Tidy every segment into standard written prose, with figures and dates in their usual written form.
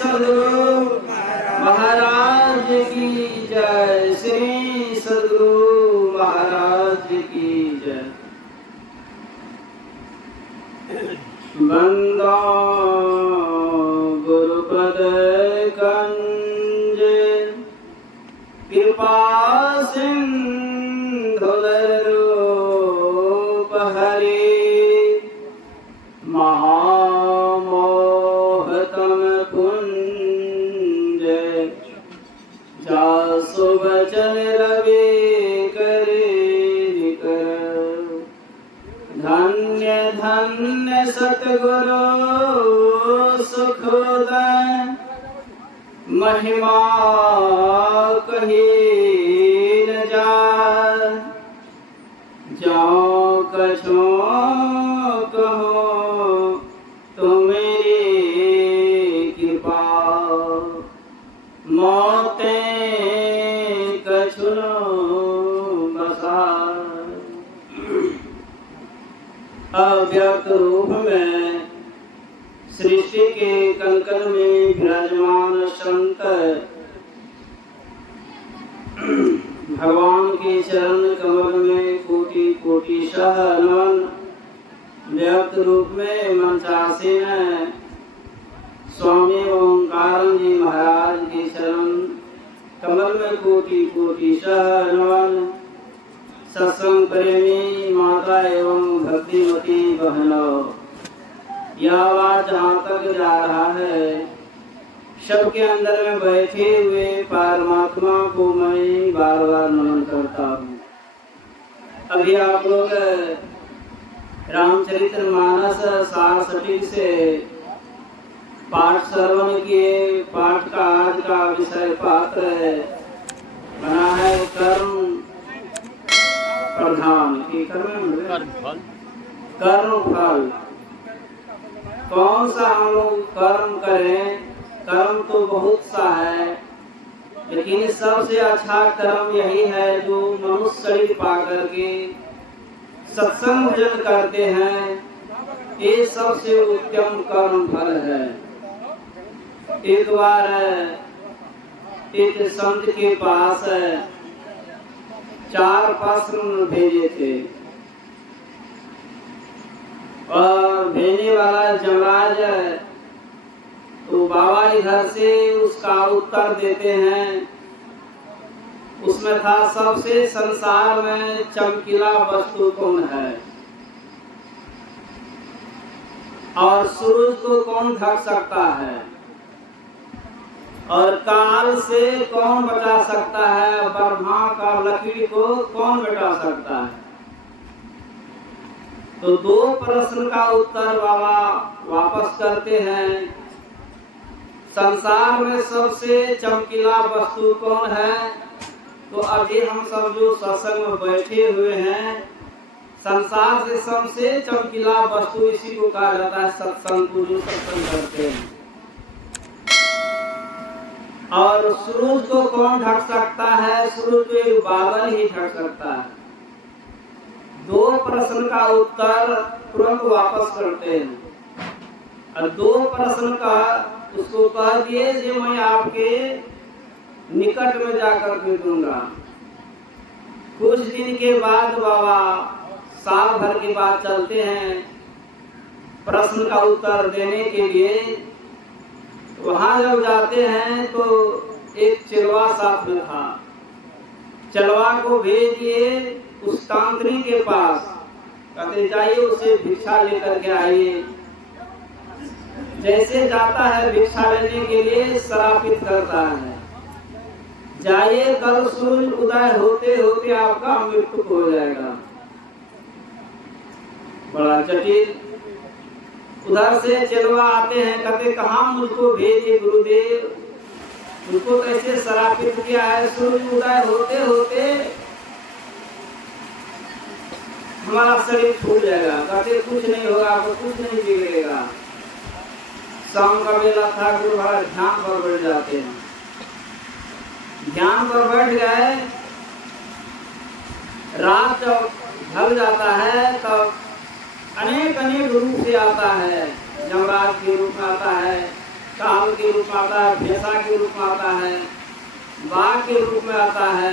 सद्गुरु महाराज की जय। श्री सद्गुरु महाराज की जय। बंदो गुरुपद कंज कृपा सिंधु रूप हरि महामोहतम कुंज जासु बचन रवि करे धन्य धन्य सतगुरु सुखोदय महिमा कही न जाय। जो कछो कहो तो मेरी कृपा मोते कछु बसाय। अव्यक्त रूप में सृष्टि के कलकल में विराजमान संत भगवान के चरण कमल में कोटि कोटि सह नमन। व्यक्त रूप में मंचासीन स्वामी ओंकार जी महाराज के चरण कमल में कोटि कोटि सह नमन। सत्संग प्रेमी माता एवं भक्तिमती बहनों, यह आवाज जहाँ तक जा रहा है सबके अंदर में बैठे हुए परमात्मा को मैं बार बार नमन करता हूँ। अभी आप लोग रामचरितमानस सारसठी से पाठ श्रवण किए। पाठ का आज का विषय पात्र बना है कर्म प्रधान की कर्म फल। कौन सा हम लोग कर्म करें? कर्म तो बहुत सा है, लेकिन सबसे अच्छा कर्म यही है जो मनुष्य शरीर पा करके सत्संग भजन करते हैं। ये सबसे उत्तम कर्म फल है। एक बार एक संत के पास 4 प्रश्न भेजे थे और भेजने वाला जमराज तो बाबा इधर से उसका उत्तर देते हैं। उसमें था सबसे संसार में चमकीला वस्तु कौन है और सूरज को कौन ढक सकता है और काल से कौन बचा सकता है, ब्रह्मा का लकड़ी को कौन बचा सकता है। तो 2 प्रश्न का उत्तर बाबा वापस करते हैं। संसार में सबसे चमकीला वस्तु कौन है? तो अभी हम सब जो सत्संग में बैठे हुए हैं, संसार से सबसे चमकीला वस्तु इसी को कहा जाता है सत्संग को जो सत्संग करते हैं। और सूरज को कौन ढक सकता है? सूरज को एक बादल ही ढक सकता है। 2 प्रश्न का उत्तर तुरंत वापस करते हैं और 2 प्रश्न का उसको कह दिए जो मैं आपके निकट में जाकर के दूंगा। कुछ दिन के बाद बाबा साल भर के बाद चलते हैं प्रश्न का उत्तर देने के लिए। वहां जब जाते हैं तो एक चिलवा साथ में था। चिलवा को भेज दिए उस तांत्रिक के पास, कहते जाइए उसे भिक्षा लेकर के आइए। जैसे जाता है भिक्षा लेने के लिए श्रापित करता है, जाइए कल सूर्य उदय होते होते आपका मृत्यु हो जाएगा। बड़ा जटिल। उधर से चिलवा आते हैं, कहते कहाँ मुझको भेजे गुरुदेव, मुझको कैसे श्रापित किया है, सूर्य उदय होते होते हमारा शरीर फूल जाएगा। कहते कुछ नहीं होगा, आपको कुछ नहीं बिगड़ेगा। शाम का बेला था, गुरु महाराज ध्यान पर बैठ जाते हैं। ध्यान पर बैठ गए, रात जब ढल जाता है तब अनेक रूप से आता है। जमराज के रूप में आता है, काल के रूप में आता है, भैंसा के रूप में आता है, बाघ के रूप में आता है।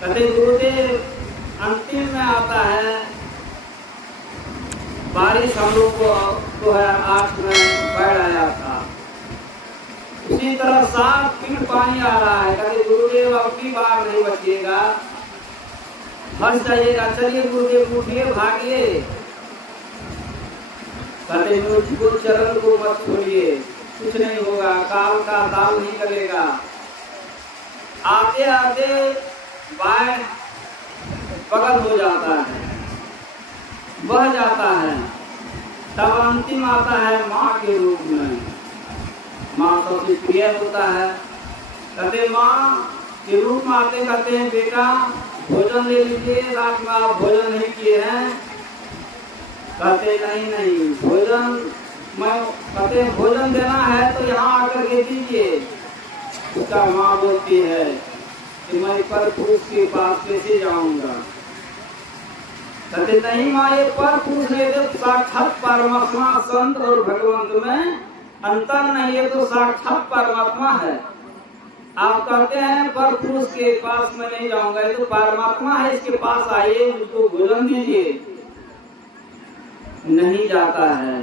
कहते गुरुदेव अंतिम में आता है, बारिश हम लोग को 2008 में बढ़ आया था। उसी तरह 7 फीट पानी आ रहा है। कहते गुरुदेव अब की बार नहीं बचिएगा, फंस जाइएगा, चलिए गुरुदेव उठिए भागिए। कहते मुझको चरण को मत छोड़िए, कुछ नहीं होगा, काल का दाल नहीं करेगा। आते आते बाढ़ बगल हो जाता है, बह जाता है। तब अंतिम आता है माँ के रूप में। माँ सबसे प्रिय होता है। कहते माँ के रूप में आते, कहते हैं बेटा भोजन ले लीजिए, रात में आप भोजन नहीं किए हैं। कहते नहीं भोजन मैं, कहते भोजन देना है तो यहाँ आकर के दीजिए। उसका माँ बोलती है कि मैं पर पुरुष के पास कैसे जाऊंगा। कहते नहीं माँ, ये पर पुरुष है तो साक्षात परमात्मा, संत और भगवंत में अंतर नहीं है, तो साक्षात परमात्मा है। आप कहते हैं पर पुरुष के पास मैं नहीं जाऊंगा, ये तो परमात्मा है, इसके पास आइए, मुझको भोजन दीजिए। नहीं जाता है,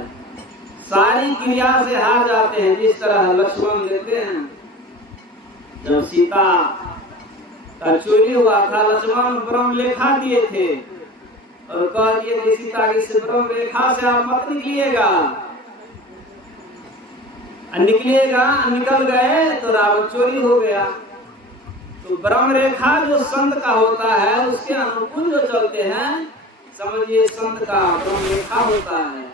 सारी क्रिया से हार जाते हैं। जिस तरह लक्ष्मण देते हैं, जब सीता का चोरी हुआ था, लक्ष्मण ब्रह्म रेखा दिए थे और कह दिए कि सीता की से ब्रह्म रेखा से आप मत निकलिएगा। निकल गए तो रावण चोरी हो गया। तो ब्रह्म रेखा जो संत का होता है, उसके अनुकूल जो चलते हैं, समझिए संत का ब्रह्म रेखा होता है।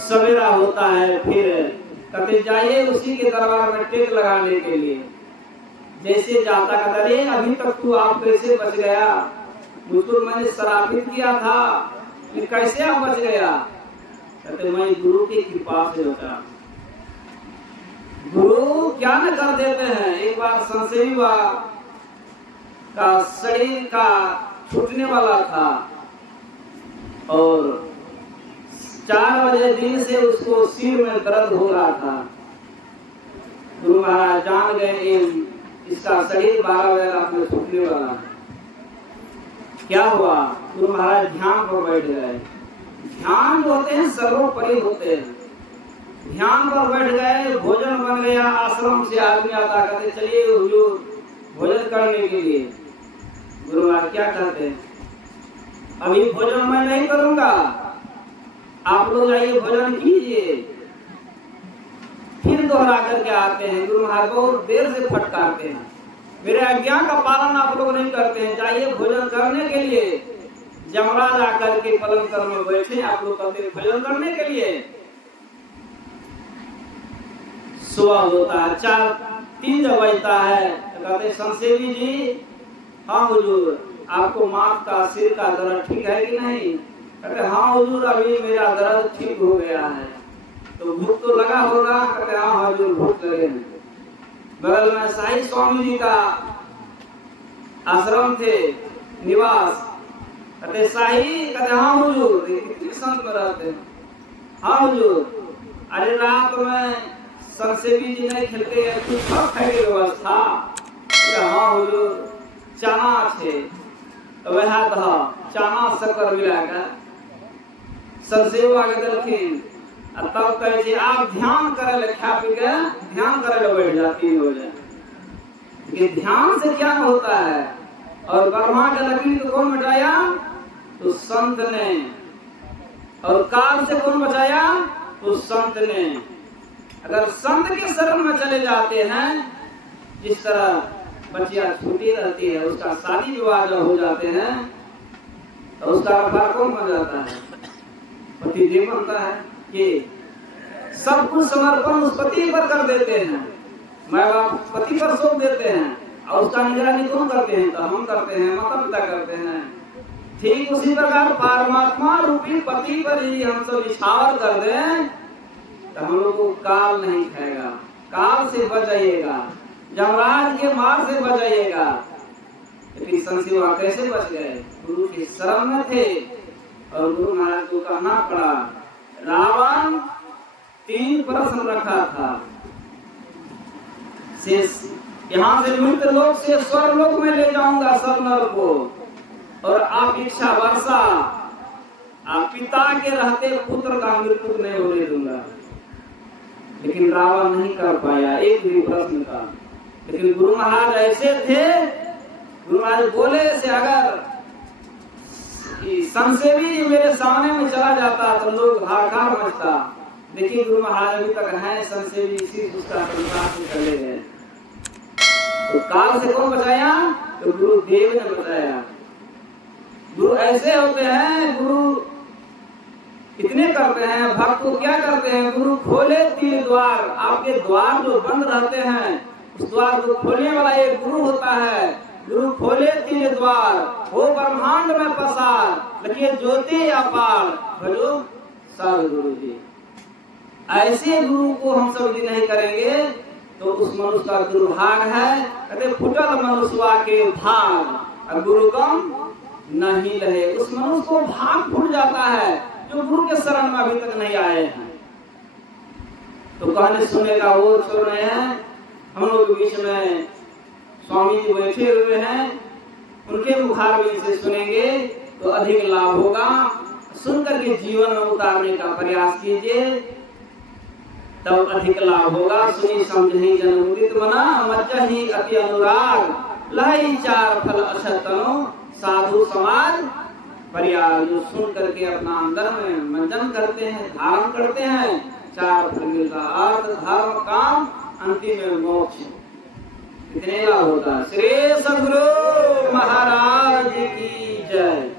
सवेरा होता है, फिर कहते जाइए उसी के दरबार में टेक लगाने के लिए। जैसे जाता कहता अरे अभी तक तू आप कैसे बच गया, मुझको मैंने श्रापित किया था, कि कैसे आप बच गया। कहते मैं गुरु की कृपा से होता। गुरु क्या न कर देते हैं। एक बार संसेवी का शरीर का छूटने वाला था और 4 बजे दिन से उसको सिर में दर्द हो रहा था। गुरु महाराज जान गए इसका शरीर 12 बजे रात में छूटने वाला है। क्या हुआ, गुरु महाराज ध्यान पर बैठ गए। ध्यान होते हैं सर्वोपरि होते हैं। ध्यान पर बैठ गए, भोजन बन गया। आश्रम से आदमी आता, कहते चलिए हुजूर भोजन करने के लिए। गुरु महाराज क्या कहते हैं, अभी भोजन मैं नहीं करूंगा, आप लोग आइए भोजन कीजिए। फिर दोहरा करके आते हैं। गुरु महाराज बहुत देर से फटकारते हैं, मेरे आज्ञा का पालन आप लोग नहीं करते हैं, जाइए भोजन करने के लिए। जमराज आकर के पलंग पर में बैठे, आप लोग कहते हैं भोजन करने के लिए। सुबह होता है, 4-3 जब बजता है तो कहते संसेवी जी, हाँ हुजूर आपको माथ का सिर का दर्द ठीक है कि नहीं। कहते हाँ हुजूर अभी मेरा दर्द ठीक हो गया है। तो भूख तो लगा होगा। कहते हाँ हुजूर भूख लगे। बगल में साई स्वामी जी का आश्रम थे, निवास। कहते साई, कहते हाँ हुजूर, कितने संत में रहते हैं। हाँ हुजूर, अरे रात में संसेवी जी ने खेलते कुछ खाने की व्यवस्था। हाँ हुजूर, चना थे तो वह था चना शक्कर मिलाकर संसेवा के दलखिन। तब कहे आप ध्यान करे ले, खा पी के ध्यान करे ले बैठ जाती हो जाए। लेकिन ध्यान से क्या होता है। और ब्रह्मा के लकीर को कौन बचाया, तो संत ने। और काल से कौन बचाया, तो संत ने। अगर संत के शरण में चले जाते हैं, जिस तरह बच्चियां छूटी रहती है, उसका शादी विवाह जब हो जाते हैं तो उसका रखवार कौन बन जाता है, पतिदेव बनता है। कि सब कुछ समर्पण उस पति पर कर देते हैं, माँ बाप पति पर सौंप देते हैं और उसका निगरानी कौन करते हैं, तो हम करते हैं, माता पिता करते हैं। ठीक उसी प्रकार परमात्मा रूपी पति पर ही हम सब निछावर कर दें तो हम लोग को काल नहीं खाएगा। काल से बच जाइएगा, जमराज के मार से बच जाइएगा। लेकिन संसेवा कैसे बच गए, गुरु के शरण में थे और गुरु महाराज को कहना पड़ा। रावण 3 प्रश्न रखा था। यहाँ से मृत लोक से स्वर्ग लोक में ले जाऊंगा सब नर को, और आप इच्छा वर्षा आप पिता के रहते पुत्र का मृत्यु नहीं होने दूंगा। लेकिन रावण नहीं कर पाया एक भी प्रश्न का। लेकिन गुरु महाराज ऐसे थे, गुरु महाराज बोले से अगर संसेवी मेरे सामने में चला जाता तो लोग हाहाकार मचता। देखिए गुरु महाराज अभी तक है संसेवी, इसी उसका संसार चले गए। तो काल से कौन बचाया? तो गुरु देव ने बचाया। गुरु ऐसे होते हैं, गुरु इतने करते हैं, भक्त को क्या करते हैं? गुरु खोले 3 द्वार, आपके द्वार जो बंद रहते हैं उस द्वार को खोलने वाला एक गुरु होता है। गुरु खोले 3 द्वार, वो ब्रह्मांड में पसार, लेकिन ज्योति अपार भजो सब गुरु जी। ऐसे गुरु को हम सब यदि नहीं करेंगे तो उस मनुष्य का दुर्भाग है। कहते फुटल मनुष्य के भाग, गुरु गम नहीं रहे। उस मनुष्य को भाग फूट जाता है जो गुरु के शरण में अभी तक नहीं आए हैं। तो कहने सुनने का वो सुन रहे हैं। हम लोग के बीच में स्वामी जी बैठे हुए हैं, उनके मुखारबिन से सुनेंगे तो अधिक लाभ होगा। सुनकर के जीवन में उतारने का प्रयास कीजिए, तब अधिक लाभ होगा। सुनी समझी जन उदित मना, मज्जहि अति अनुराग, लहि 4 फल असतनो, साधु समाज परियार। जो सुन करके अपना अंदर में मंजन करते हैं, धारण करते हैं, 4 फल मिलता, अर्थ धर्म काम, अंतिम में मोक्ष। कितने लाभ होता है। श्री सद्गुरु महाराज की जय।